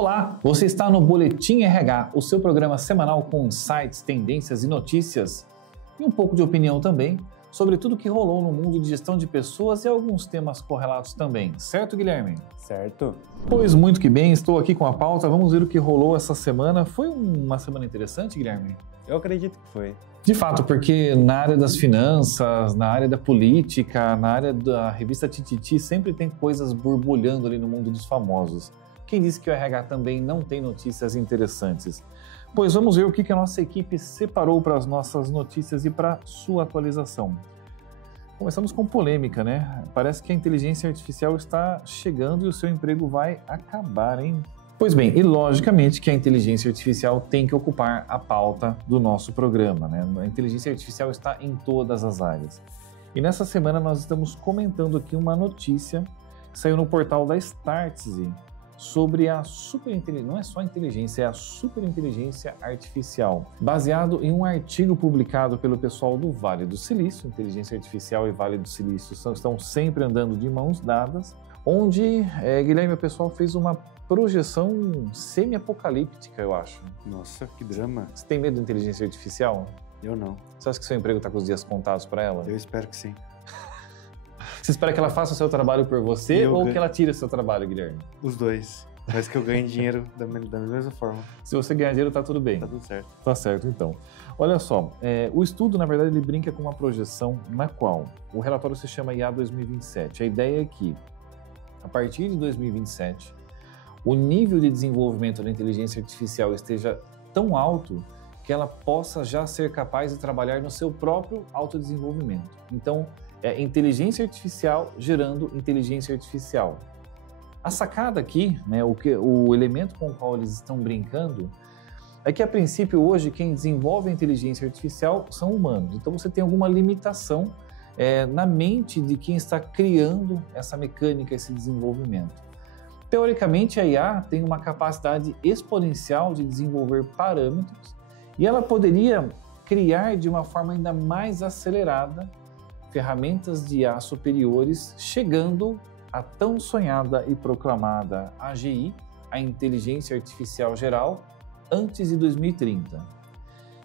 Olá, você está no Boletim RH, o seu programa semanal com insights, tendências e notícias e um pouco de opinião também sobre tudo que rolou no mundo de gestão de pessoas e alguns temas correlatos também. Certo, Guilherme? Certo. Pois muito que bem, estou aqui com a pauta. Vamos ver o que rolou essa semana. Foi uma semana interessante, Guilherme? Eu acredito que foi. De fato, porque na área das finanças, na área da política, na área da revista Tititi, sempre tem coisas borbulhando ali no mundo dos famosos. Quem disse que o RH também não tem notícias interessantes? Pois vamos ver o que a nossa equipe separou para as nossas notícias e para sua atualização. Começamos com polêmica, né? Parece que a inteligência artificial está chegando e o seu emprego vai acabar, hein? Pois bem, e logicamente que a inteligência artificial tem que ocupar a pauta do nosso programa, né? A inteligência artificial está em todas as áreas. E nessa semana nós estamos comentando aqui uma notícia que saiu no portal da Startse sobre a superinteligência, não é só inteligência, é a superinteligência artificial, baseado em um artigo publicado pelo pessoal do Vale do Silício. Inteligência artificial e Vale do Silício estão sempre andando de mãos dadas, onde, Guilherme, o pessoal fez uma projeção semi-apocalíptica, eu acho. Nossa, que drama. Você tem medo de inteligência artificial? Eu não. Você acha que seu emprego está com os dias contados para ela? Eu espero que sim. Você espera que ela faça o seu trabalho por você ou que ela tire o seu trabalho, Guilherme? Os dois. Mas que eu ganhe dinheiro da mesma forma. Se você ganhar dinheiro, tá tudo bem. Tá tudo certo. Tá certo, então. Olha só, o estudo, na verdade, ele brinca com uma projeção na qual o relatório se chama IA 2027. A ideia é que, a partir de 2027, o nível de desenvolvimento da inteligência artificial esteja tão alto que ela possa já ser capaz de trabalhar no seu próprio autodesenvolvimento. Então, é inteligência artificial gerando inteligência artificial. A sacada aqui, né, o elemento com o qual eles estão brincando, é que a princípio hoje quem desenvolve a inteligência artificial são humanos. Então você tem alguma limitação na mente de quem está criando essa mecânica, esse desenvolvimento. Teoricamente a IA tem uma capacidade exponencial de desenvolver parâmetros e ela poderia criar de uma forma ainda mais acelerada ferramentas de IA superiores, chegando à tão sonhada e proclamada AGI, a Inteligência Artificial Geral, antes de 2030.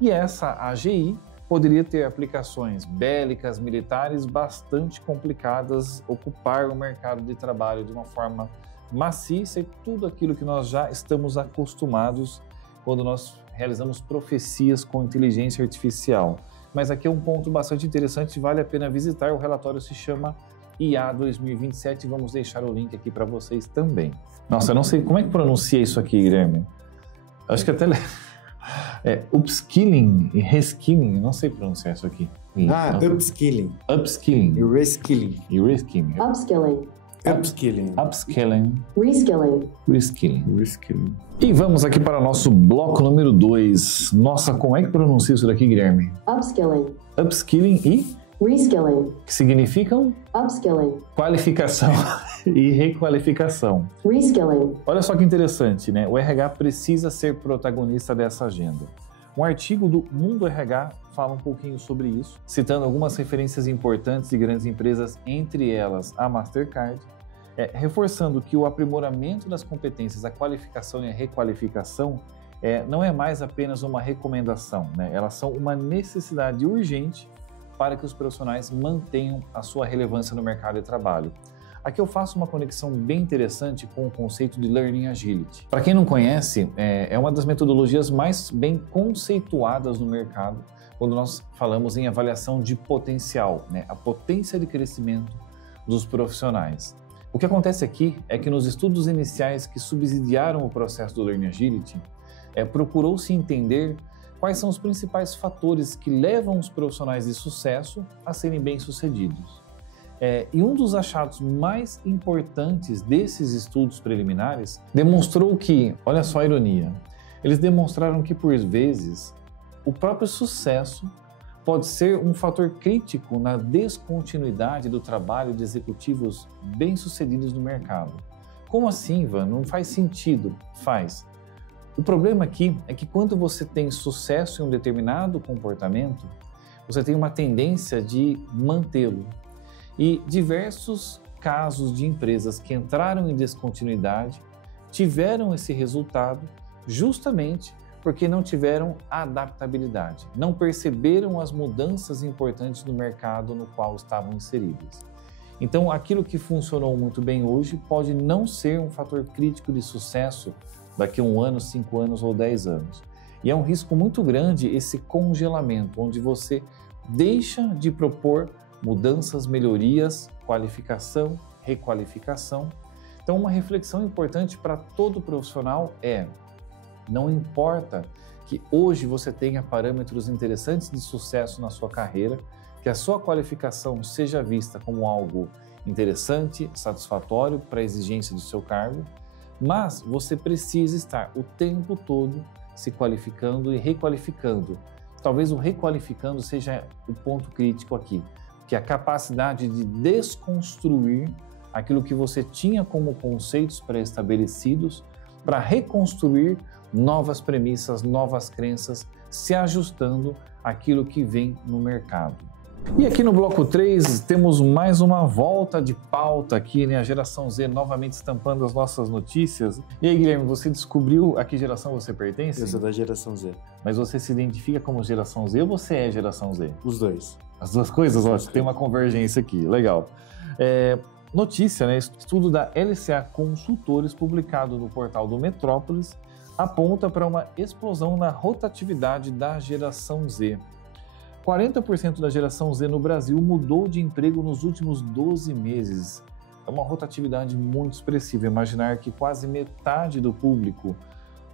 E essa AGI poderia ter aplicações bélicas, militares, bastante complicadas, ocupar o mercado de trabalho de uma forma maciça e tudo aquilo que nós já estamos acostumados quando nós realizamos profecias com inteligência artificial. Mas aqui é um ponto bastante interessante, vale a pena visitar. O relatório se chama IA 2027 e vamos deixar o link aqui para vocês também. Nossa, eu não sei como é que pronuncia isso aqui, Guilherme. Acho que até upskilling e reskilling, não sei pronunciar isso aqui. Upskilling. Upskilling. E reskilling. E reskilling. Upskilling. Upskilling. Upskilling. Reskilling. Reskilling. Reskilling. E vamos aqui para o nosso bloco número 2. Nossa, como é que pronuncia isso daqui, Guilherme? Upskilling. Upskilling e? Reskilling. Que significam? Upskilling. Qualificação e requalificação. Reskilling. Olha só que interessante, né? O RH precisa ser protagonista dessa agenda. Um artigo do Mundo RH fala um pouquinho sobre isso, citando algumas referências importantes de grandes empresas, entre elas a Mastercard, reforçando que o aprimoramento das competências, a qualificação e a requalificação não é mais apenas uma recomendação, né? Elas são uma necessidade urgente para que os profissionais mantenham a sua relevância no mercado de trabalho. Aqui eu faço uma conexão bem interessante com o conceito de Learning Agility. Para quem não conhece, é uma das metodologias mais bem conceituadas no mercado quando nós falamos em avaliação de potencial, né? A potência de crescimento dos profissionais. O que acontece aqui é que nos estudos iniciais que subsidiaram o processo do Learning Agility, procurou-se entender quais são os principais fatores que levam os profissionais de sucesso a serem bem-sucedidos. E um dos achados mais importantes desses estudos preliminares demonstrou que, olha só a ironia, eles demonstraram que, por vezes, o próprio sucesso pode ser um fator crítico na descontinuidade do trabalho de executivos bem-sucedidos no mercado. Como assim, Ivan? Não faz sentido. Faz. O problema aqui é que quando você tem sucesso em um determinado comportamento, você tem uma tendência de mantê-lo. E diversos casos de empresas que entraram em descontinuidade tiveram esse resultado justamente porque não tiveram adaptabilidade, não perceberam as mudanças importantes no mercado no qual estavam inseridas. Então, aquilo que funcionou muito bem hoje pode não ser um fator crítico de sucesso daqui a 1 ano, 5 anos ou 10 anos. E é um risco muito grande esse congelamento, onde você deixa de propor mudanças, melhorias, qualificação, requalificação. Então, uma reflexão importante para todo profissional é: não importa que hoje você tenha parâmetros interessantes de sucesso na sua carreira, que a sua qualificação seja vista como algo interessante, satisfatório para a exigência do seu cargo, mas você precisa estar o tempo todo se qualificando e requalificando. Talvez o requalificando seja o ponto crítico aqui, que é a capacidade de desconstruir aquilo que você tinha como conceitos pré-estabelecidos para reconstruir novas premissas, novas crenças, se ajustando àquilo que vem no mercado. E aqui no bloco 3 temos mais uma volta de pauta aqui, né? A geração Z novamente estampando as nossas notícias. E aí, Guilherme, você descobriu a que geração você pertence? Eu sou da geração Z. Mas você se identifica como geração Z ou você é geração Z? Os dois. As duas coisas? Ótimo, tem uma convergência aqui, legal. Notícia, né? Estudo da LCA Consultores, publicado no portal do Metrópolis, aponta para uma explosão na rotatividade da geração Z. 40% da geração Z no Brasil mudou de emprego nos últimos 12 meses. É uma rotatividade muito expressiva. Imaginar que quase metade do público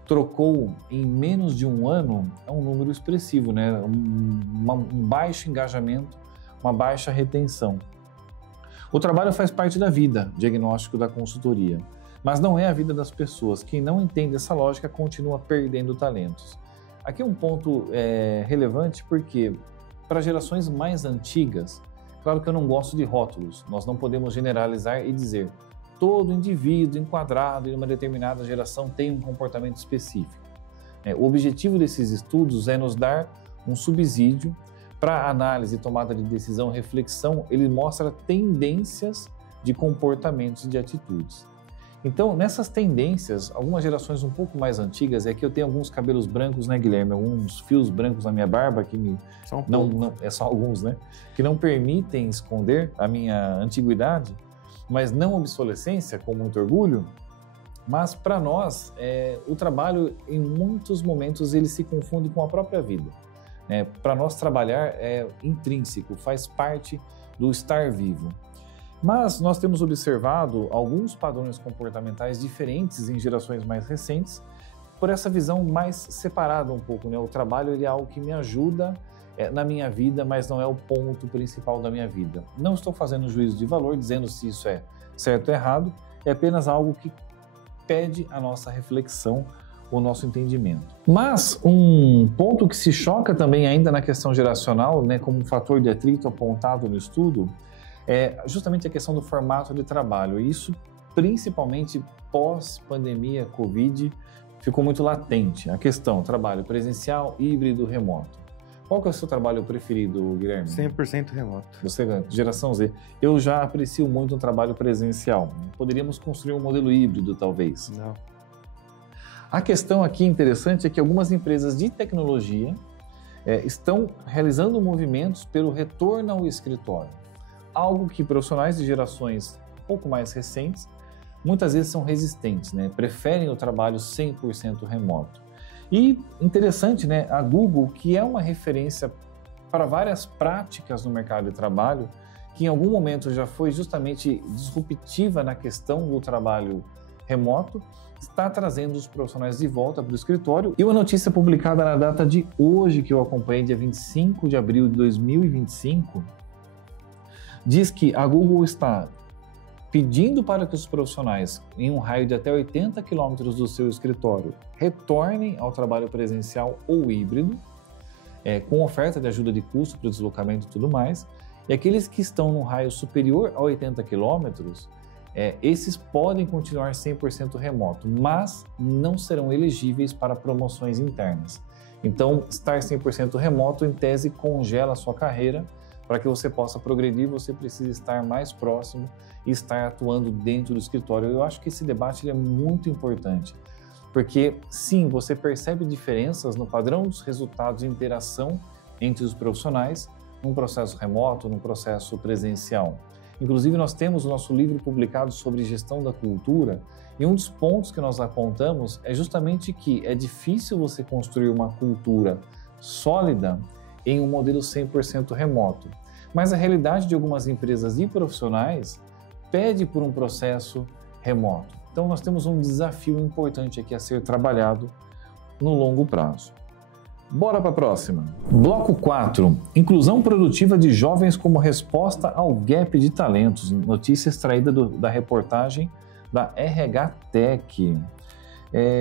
trocou em menos de 1 ano é um número expressivo, né? Um baixo engajamento, uma baixa retenção. O trabalho faz parte da vida, diagnóstico da consultoria, mas não é a vida das pessoas. Quem não entende essa lógica continua perdendo talentos. Aqui é um ponto relevante porque, para gerações mais antigas, claro que eu não gosto de rótulos, nós não podemos generalizar e dizer todo indivíduo enquadrado em uma determinada geração tem um comportamento específico. O objetivo desses estudos é nos dar um subsídio para análise, tomada de decisão, reflexão. Ele mostra tendências de comportamentos e de atitudes. Então, nessas tendências, algumas gerações um pouco mais antigas, é que eu tenho alguns cabelos brancos, né, Guilherme? Alguns fios brancos na minha barba que me... é só alguns, né? Que não permitem esconder a minha antiguidade, mas não obsolescência, com muito orgulho. Mas, para nós, o trabalho, em muitos momentos, ele se confunde com a própria vida. Para nós, trabalhar é intrínseco, faz parte do estar vivo. Mas nós temos observado alguns padrões comportamentais diferentes em gerações mais recentes, por essa visão mais separada um pouco, né? O trabalho ele é algo que me ajuda na minha vida, mas não é o ponto principal da minha vida. Não estou fazendo juízo de valor, dizendo se isso é certo ou errado, é apenas algo que pede a nossa reflexão, o nosso entendimento. Mas um ponto que se choca também ainda na questão geracional, né, como um fator de atrito apontado no estudo, é justamente a questão do formato de trabalho. Isso, principalmente pós-pandemia, Covid, ficou muito latente. A questão trabalho presencial, híbrido, remoto. Qual que é o seu trabalho preferido, Guilherme? 100% remoto. Você, geração Z. Eu já aprecio muito um trabalho presencial. Poderíamos construir um modelo híbrido, talvez. Não. A questão aqui interessante é que algumas empresas de tecnologia estão realizando movimentos pelo retorno ao escritório. Algo que profissionais de gerações um pouco mais recentes muitas vezes são resistentes, né? Preferem o trabalho 100% remoto. E interessante, né? A Google, que é uma referência para várias práticas no mercado de trabalho, que em algum momento já foi justamente disruptiva na questão do trabalho remoto, está trazendo os profissionais de volta para o escritório. E uma notícia publicada na data de hoje, que eu acompanhei, dia 25 de abril de 2025, diz que a Google está pedindo para que os profissionais, em um raio de até 80 quilômetros do seu escritório, retornem ao trabalho presencial ou híbrido, com oferta de ajuda de custo para o deslocamento e tudo mais. E aqueles que estão num raio superior a 80 quilômetros, esses podem continuar 100% remoto, mas não serão elegíveis para promoções internas. Então, estar 100% remoto, em tese, congela a sua carreira, Para que você possa progredir, você precisa estar mais próximo e estar atuando dentro do escritório. Eu acho que esse debate é muito importante, porque sim, você percebe diferenças no padrão dos resultados de interação entre os profissionais, num processo remoto, num processo presencial. Inclusive, nós temos o nosso livro publicado sobre gestão da cultura, e um dos pontos que nós apontamos é justamente que é difícil você construir uma cultura sólida em um modelo 100% remoto. Mas a realidade de algumas empresas e profissionais pede por um processo remoto. Então, nós temos um desafio importante aqui a ser trabalhado no longo prazo. Bora para a próxima. Bloco 4. Inclusão produtiva de jovens como resposta ao gap de talentos. Notícia extraída da reportagem da RH Tech.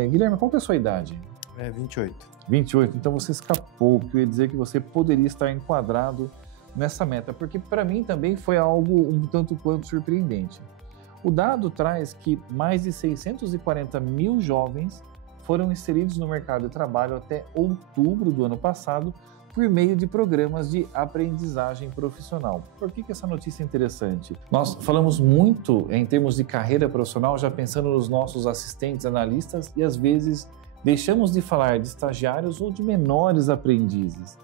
Guilherme, qual que é a sua idade? 28. 28. Então você escapou, porque eu ia dizer que você poderia estar enquadrado nessa meta, porque para mim também foi algo um tanto quanto surpreendente. O dado traz que mais de 640 mil jovens foram inseridos no mercado de trabalho até outubro do ano passado por meio de programas de aprendizagem profissional. Por que essa notícia é interessante? Nós falamos muito em termos de carreira profissional, já pensando nos nossos assistentes analistas, e às vezes deixamos de falar de estagiários ou de menores aprendizes.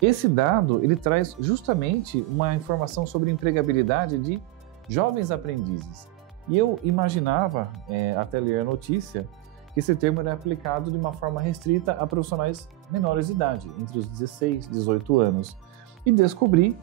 Esse dado, ele traz justamente uma informação sobre empregabilidade de jovens aprendizes. E eu imaginava, até ler a notícia, que esse termo era aplicado de uma forma restrita a profissionais menores de idade, entre os 16 e 18 anos. E descobri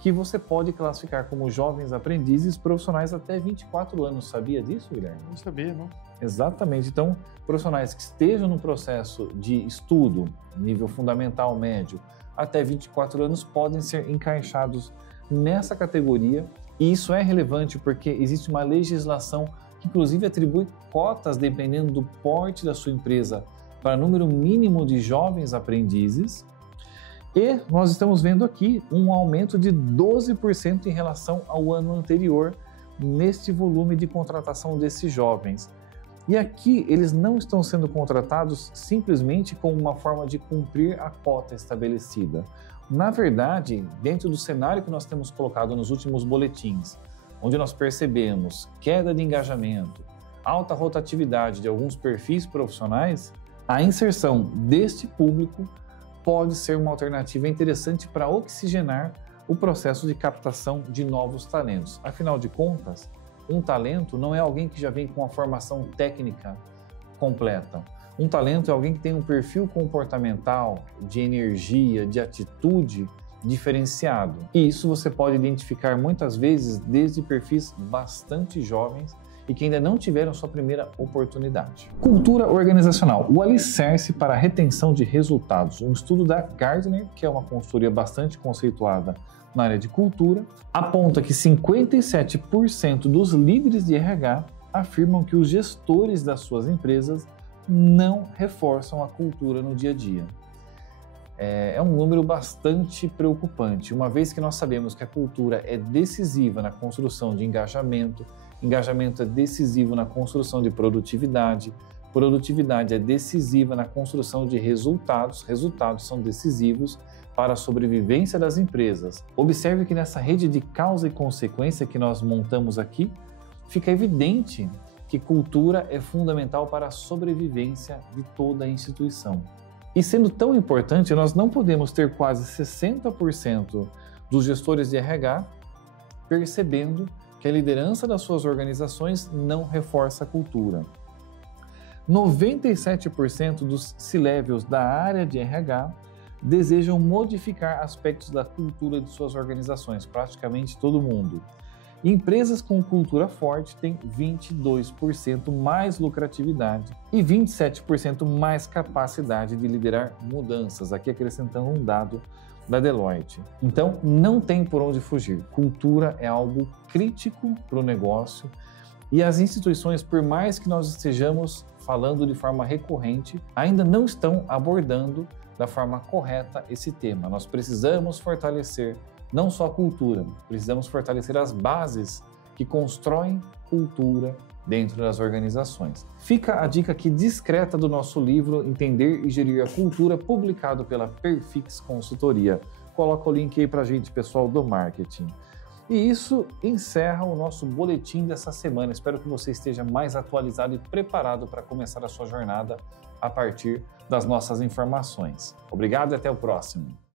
que você pode classificar como jovens aprendizes profissionais até 24 anos. Sabia disso, Guilherme? Não sabia, não. Exatamente. Então, profissionais que estejam no processo de estudo, nível fundamental, médio, até 24 anos, podem ser encaixados nessa categoria. E isso é relevante porque existe uma legislação que inclusive atribui cotas dependendo do porte da sua empresa para número mínimo de jovens aprendizes. E nós estamos vendo aqui um aumento de 12% em relação ao ano anterior neste volume de contratação desses jovens. E aqui eles não estão sendo contratados simplesmente como uma forma de cumprir a cota estabelecida. Na verdade, dentro do cenário que nós temos colocado nos últimos boletins, onde nós percebemos queda de engajamento, alta rotatividade de alguns perfis profissionais, a inserção deste público pode ser uma alternativa interessante para oxigenar o processo de captação de novos talentos. Afinal de contas, um talento não é alguém que já vem com a formação técnica completa. Um talento é alguém que tem um perfil comportamental, de energia, de atitude diferenciado. E isso você pode identificar muitas vezes desde perfis bastante jovens e que ainda não tiveram sua primeira oportunidade. Cultura organizacional, o alicerce para a retenção de resultados. Um estudo da Gartner, que é uma consultoria bastante conceituada na área de cultura, aponta que 57% dos líderes de RH afirmam que os gestores das suas empresas não reforçam a cultura no dia a dia. É um número bastante preocupante, uma vez que nós sabemos que a cultura é decisiva na construção de engajamento, engajamento é decisivo na construção de produtividade, produtividade é decisiva na construção de resultados, resultados são decisivos para a sobrevivência das empresas. Observe que nessa rede de causa e consequência que nós montamos aqui, fica evidente que cultura é fundamental para a sobrevivência de toda a instituição. E sendo tão importante, nós não podemos ter quase 60% dos gestores de RH percebendo que a liderança das suas organizações não reforça a cultura. 97% dos C-levels da área de RH desejam modificar aspectos da cultura de suas organizações, praticamente todo mundo. Empresas com cultura forte têm 22% mais lucratividade e 27% mais capacidade de liderar mudanças, aqui acrescentando um dado da Deloitte. Então, não tem por onde fugir. Cultura é algo crítico para o negócio e as instituições, por mais que nós estejamos falando de forma recorrente, ainda não estão abordando da forma correta esse tema. Nós precisamos fortalecer não só a cultura, precisamos fortalecer as bases que constroem cultura dentro das organizações. Fica a dica aqui discreta do nosso livro Entender e Gerir a Cultura, publicado pela Perfix Consultoria. coloca o link aí para a gente, pessoal do marketing. E isso encerra o nosso boletim dessa semana. Espero que você esteja mais atualizado e preparado para começar a sua jornada a partir das nossas informações. Obrigado e até o próximo.